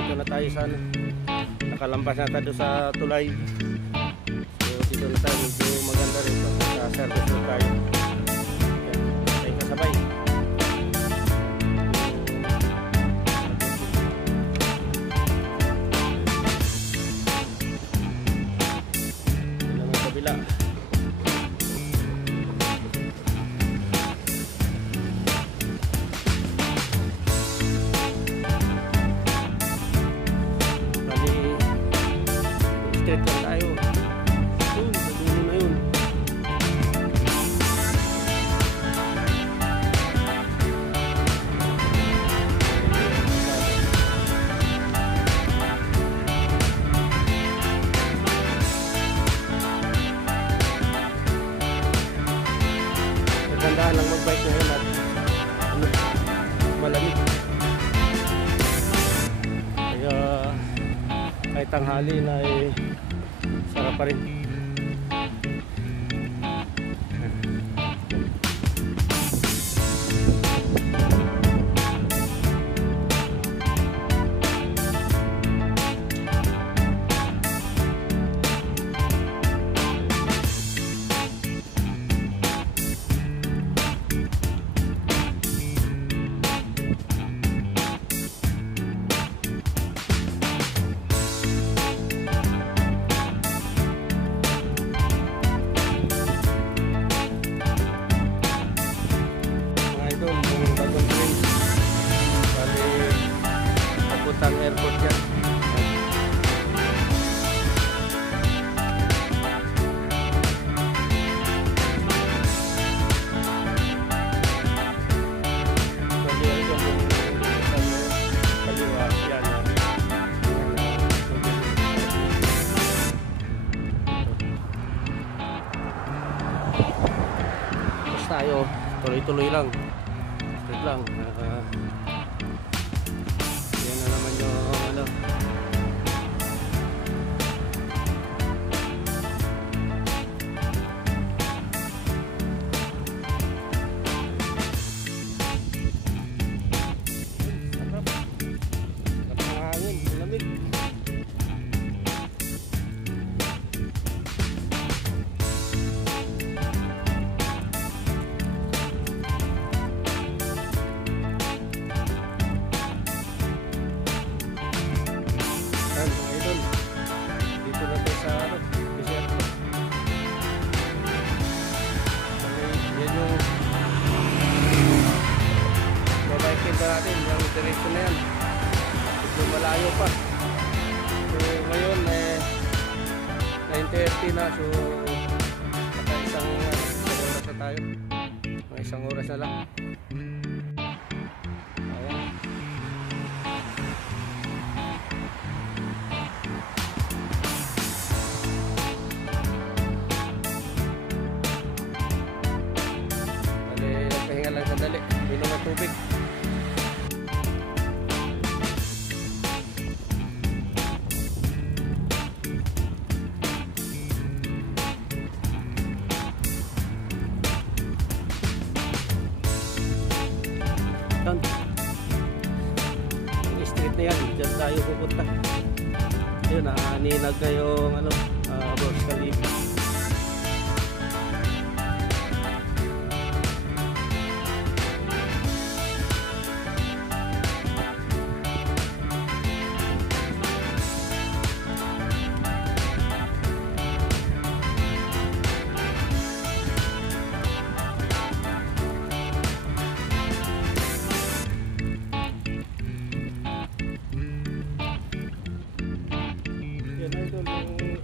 dito na tayo sa ano, nakalampas na tayo sa tulay. So dito na tayo, medyo maganda rin sa service na tayo. Tayo kasabay. Ito naman kabila. Straight lang tayo. Yun, sa dulo na yun. Magandaan lang mag-bike ngayon at malamig. Kaya kahit tanghali na sarap pa rin. Ang airport yan. Tapos tayo, tuloy-tuloy lang. Straight lang. Yan na naman yung ano. Sarap. Sarap ng hangin, malamig. Dito na tayo sa ano, desierto. Yan yung babaykin na natin, yung direction na yan. Medyo malayo pa. So ngayon 9:30 na, so baka isang oras na tayo. Mga isang oras na lang. Pahinga lang sandali, inom ng tubig. Yung street na yan, dyan tayo pupunta. Yun, ninag na yung ano, Burj Khalifa.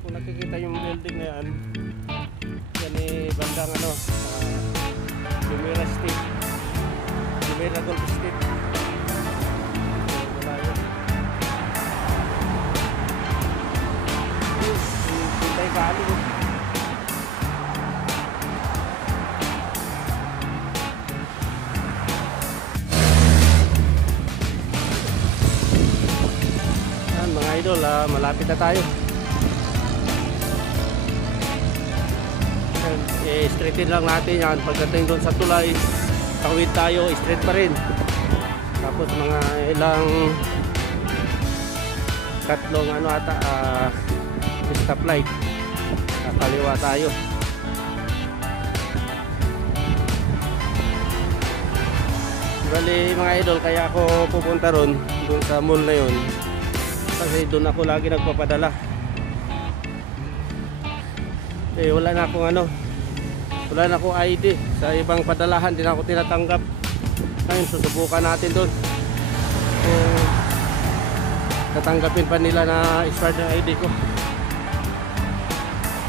Kung nakikita yung building na yan, yan bandang ano, Jumeirah Street, Jumeirah Golf Street. Malayo. Pintay Valley. Yan mga idol, malapit na tayo. Straightin lang natin yan. Pagdating doon sa tulay, tawid tayo, straight pa rin. Tapos mga ilang Ikatlong ano ata, stoplight. Kakaliwa tayo. Bali mga idol, kaya ako pupunta ron doon sa mall na yun kasi doon ako lagi nagpapadala. Eh wala na akong ano, wala na akong ID sa ibang padalahan, din ako tinatanggap. Ayun, susubukan natin doon kung tatanggapin pa nila na expired ng ID ko.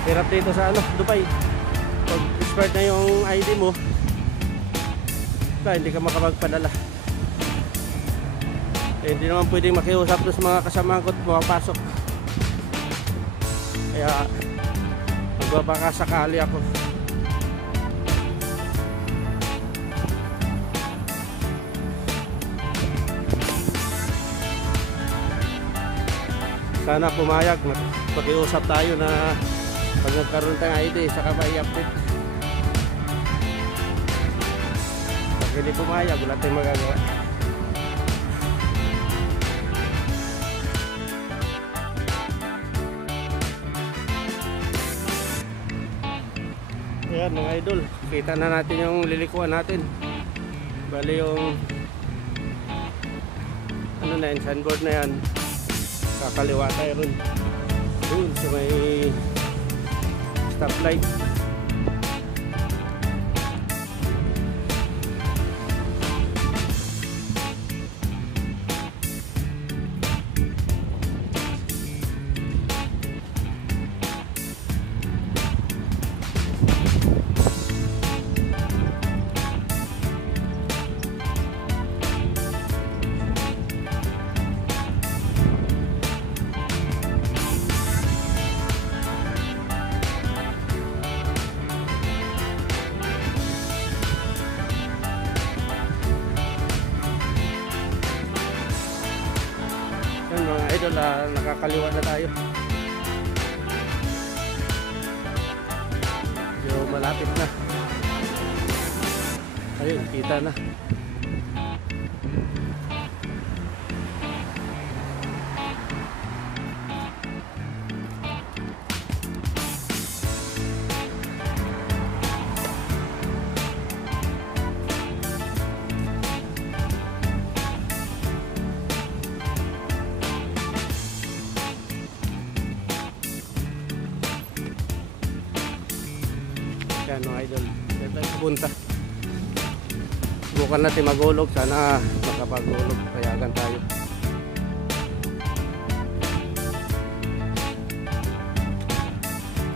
Hirap dito sa ano, Dubai. Pag expired na yung ID mo, hindi ka makapagpadala. Eh, hindi naman pwedeng makiusap doon sa mga kasama ko at pumapasok. Kaya magbabakasakali ako. Sana pumayag, mag-iusap tayo na pag nagkaroon tayong ID saka may update. Pag hindi pumayag, wala tayong magagawa. Ayan mga idol, kita na natin yung lilikuan natin. Bali yung ano na yan, signboard na yan, kakaliwa tayo ron doon sa may stoplight. Mga idol, nakakaliwa na tayo. Medyo malapit na. Ayun, kita na. Yan mga idol, dito tayo pupunta. Subukan natin magulog, sana makapagulog, payagan tayo.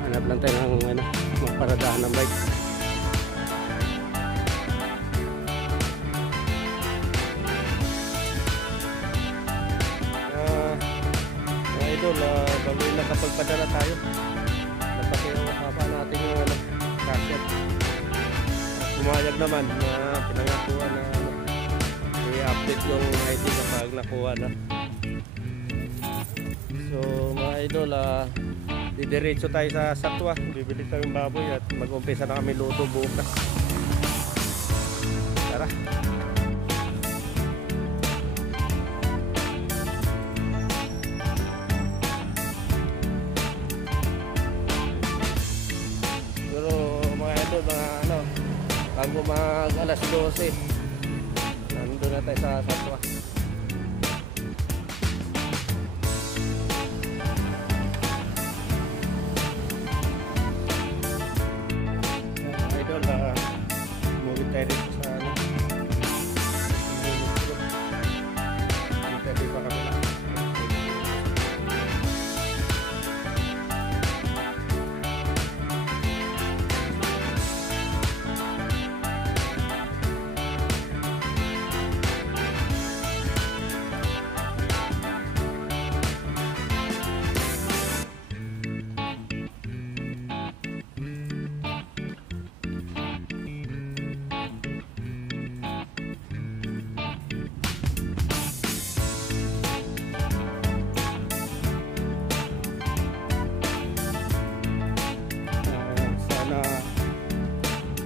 Hanap lang tayo ng ano, maparadahan ng bike. Mga idol, bago yung nakapagpadala tayo, dapat yung hapa natin yung ano, cassette. Pumayag naman na pinangakuha na i-update yung ID kapag nakuha na. So mga idol, didiretso tayo sa Satwa, bibili tayo ng baboy at mag-umpisa na kami luto bukas. Tara. Bago mag alas 12, nandun na tayo sa Satwa. Idol, movie tayo dito sa ano, dito pa kami na.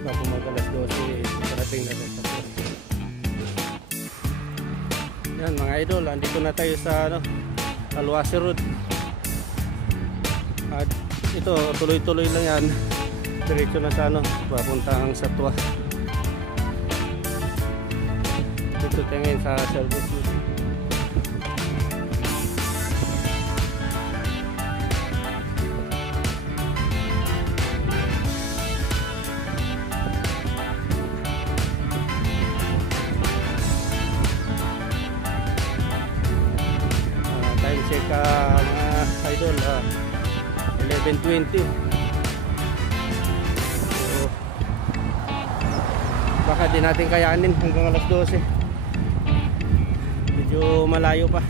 Bago mag-alas 12, parating na tayo sa Satwa. Yan mga idol, andito na tayo sa ano, Alwasi Road. At ito tuloy-tuloy lang yan, diretso na sa ano, papuntang Satwa. Dito tingin sa service road. Time check mga idol, 11:20. So, baka di natin kayanin hanggang alas 12. Medyo malayo pa.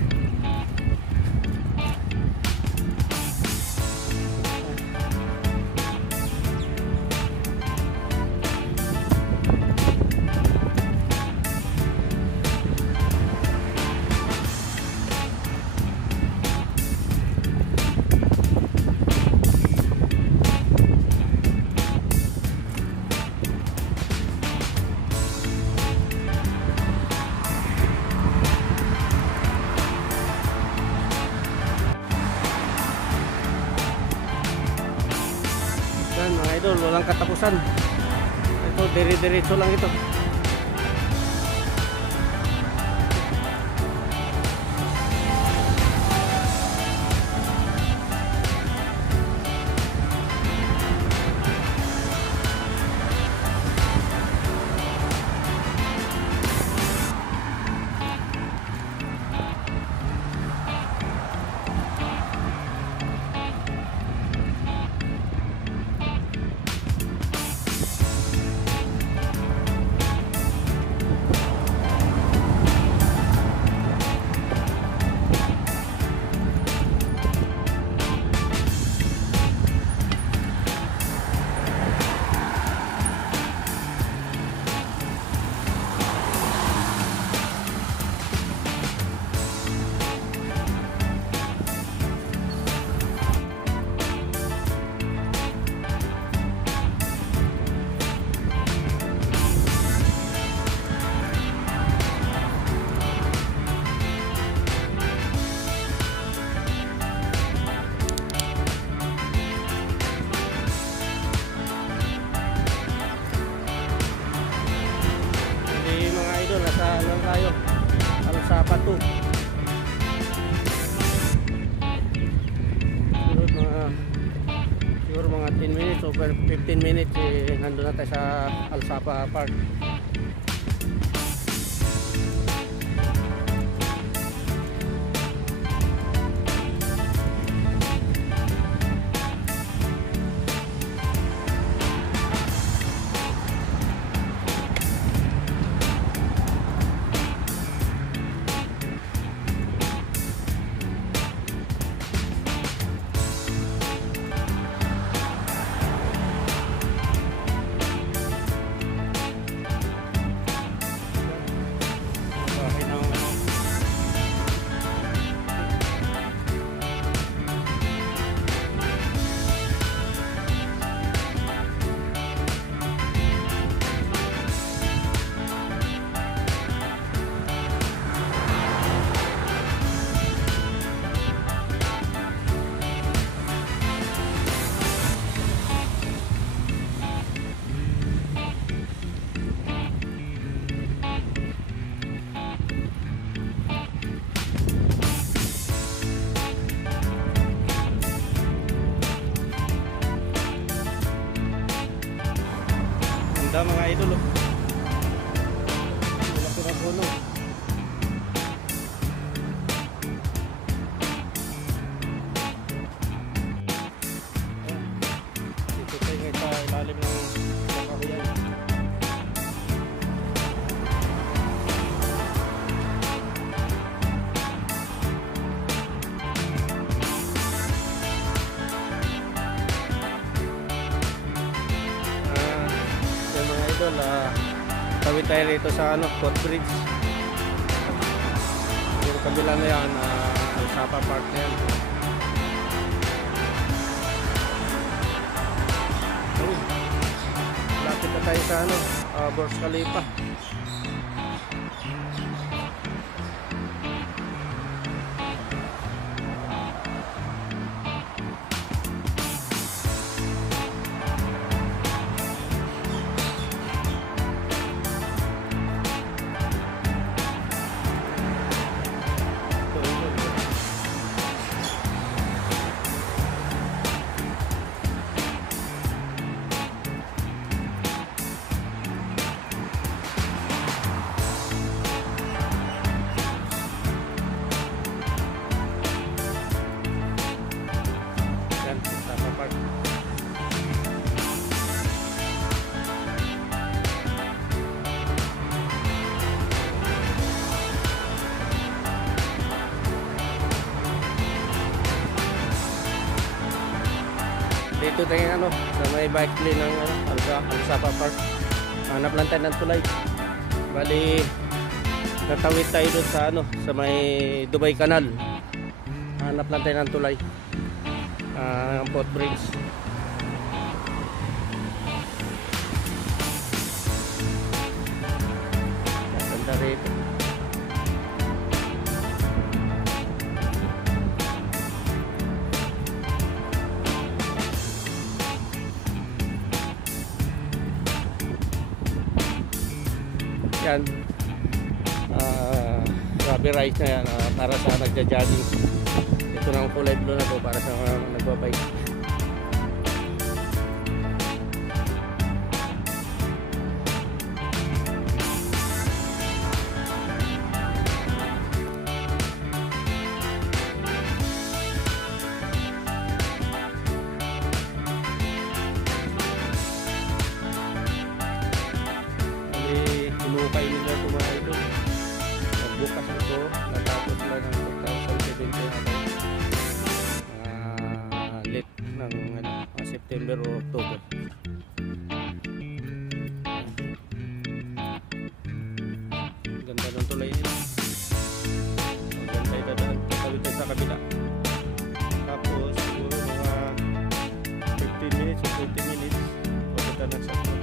Yan mga idol, walang katapusan. Ito, dire-diretso lang ito. Nasa lang tayo, Alsapa 2. Siguro mga 10 minutes o 15 minutes nandun na tayo sa Alsapa Park. Ganda mga idol, oh. Laki na puno. Dito tayo ngayon sa ilalim ng kahoyan. Tawid tayo rito sa footbridge. Yung kabila na yan, Alsapa Park na yan. Lapit na tayo sa Burj Khalifa. Dito tayo ano, sa may bike lane ng ano, Alsapa Park. Hanap lang tayo ng tulay. Bali, natawid tayo doon sa ano, sa may Dubai Canal. Hanap lang tayo ng tulay. Ang footbridge. Ganda rito. Yan, grabe ride na yan, para sa nagja-jogging. Ito na ang kulay blue na to para sa nagbabike. Hinukay nila ito mga ito. Magbukas ito. Natapos lang ng 2017 late ng September o October. Ganda ng tulay nila. Ganda yung dadaan. Tawid tayo sa kabila. Tapos siguro mga 15 minutes o 20 minutes pagkita ng sakto.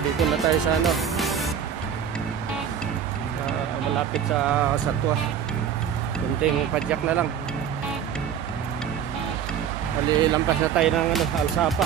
Dito na tayo sa ano, malapit sa Satwa. Kunting padyak na lang. Lampas na tayo ng ano, Alsapa.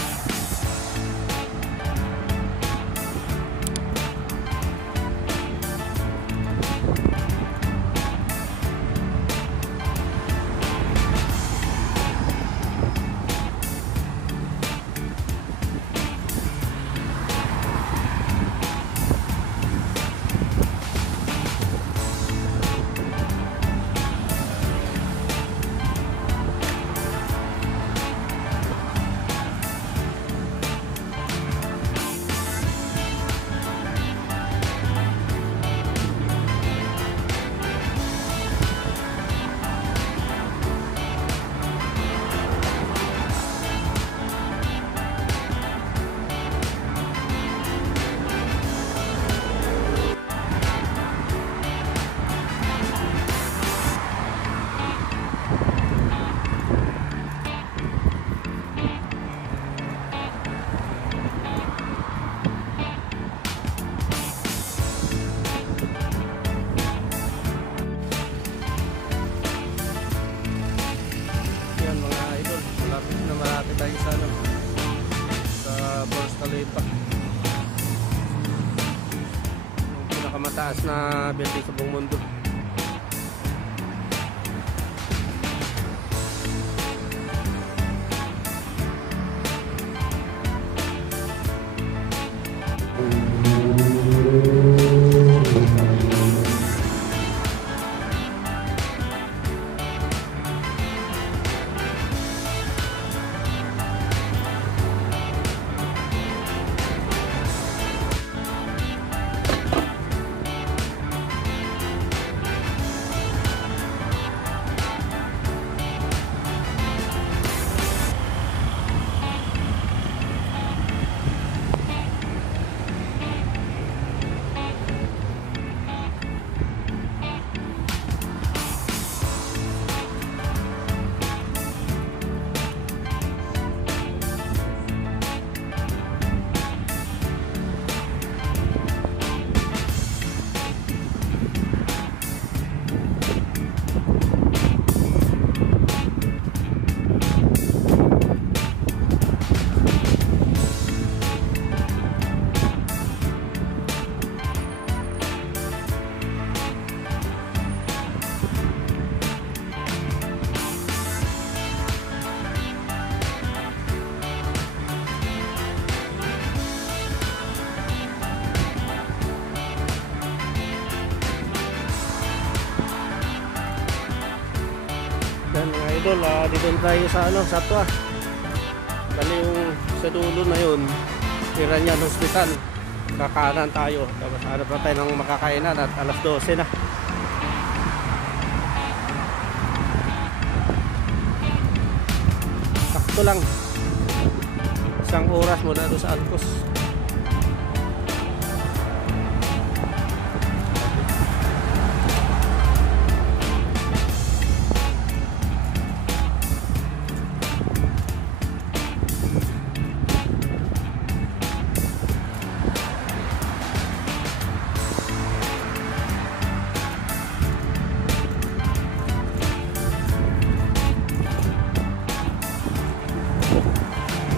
Pinakamataas na building sa buong mundo. Yan mga idol, dito tayo sa Satwa. Bali yung sa dulo na yun, Iranian Hospital. Kakanan tayo. Tapos hanap na tayo ng makakainan at alas 12 na. Sakto lang. Isang oras mula doon sa Alcos.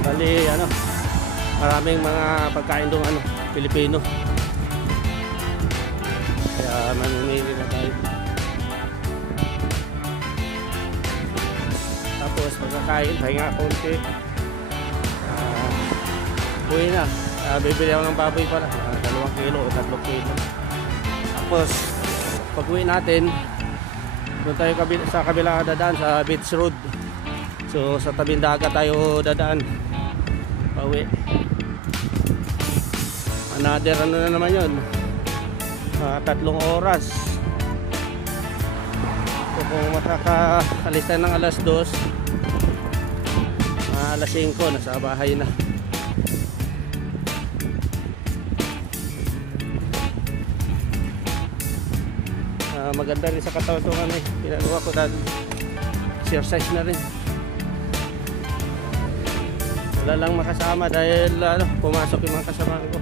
Bali maraming mga pagkain doon Pilipino. Kaya mamimili na tayo. Tapos pagkakain, pahinga konti. Buhay na. Bibili ako ng baboy pala. 2 kilo o 3 kilo. Tapos pag uwi natin, doon tayo sa kabila dadaan sa Beach Road. So sa tabing dagat tayo dadaan. Pauwi. Another na naman yun, 3 oras. So kung makakaalis tayo ng alas 2, alas 5 nasa bahay na. Maganda rin sa katawan ito pinagawa ko dahil exercise na rin. Wala lang makasama dahil pumasok yung mga kasama ko.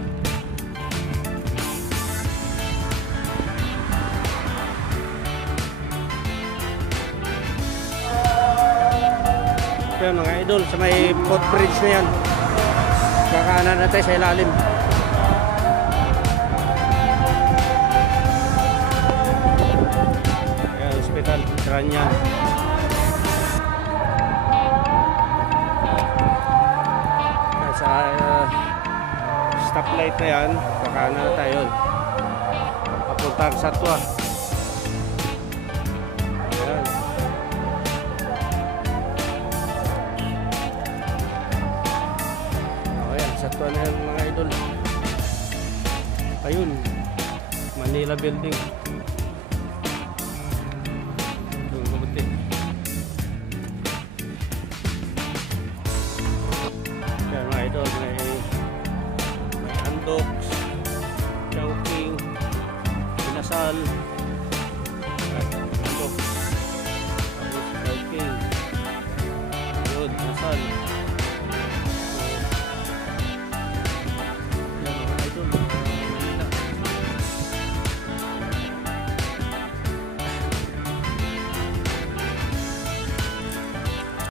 Kaya mga idol, sa may footbridge na yan, kakanan na tayo sa ilalim. Kaya hospital, Iranian. Sa stoplight na yan, kakanan na tayo yun, papuntang Satwa. Ayan. Ayan, Satwa na yan mga idol. Ayun, Manila Building. May Andox, Chowking, Inasal,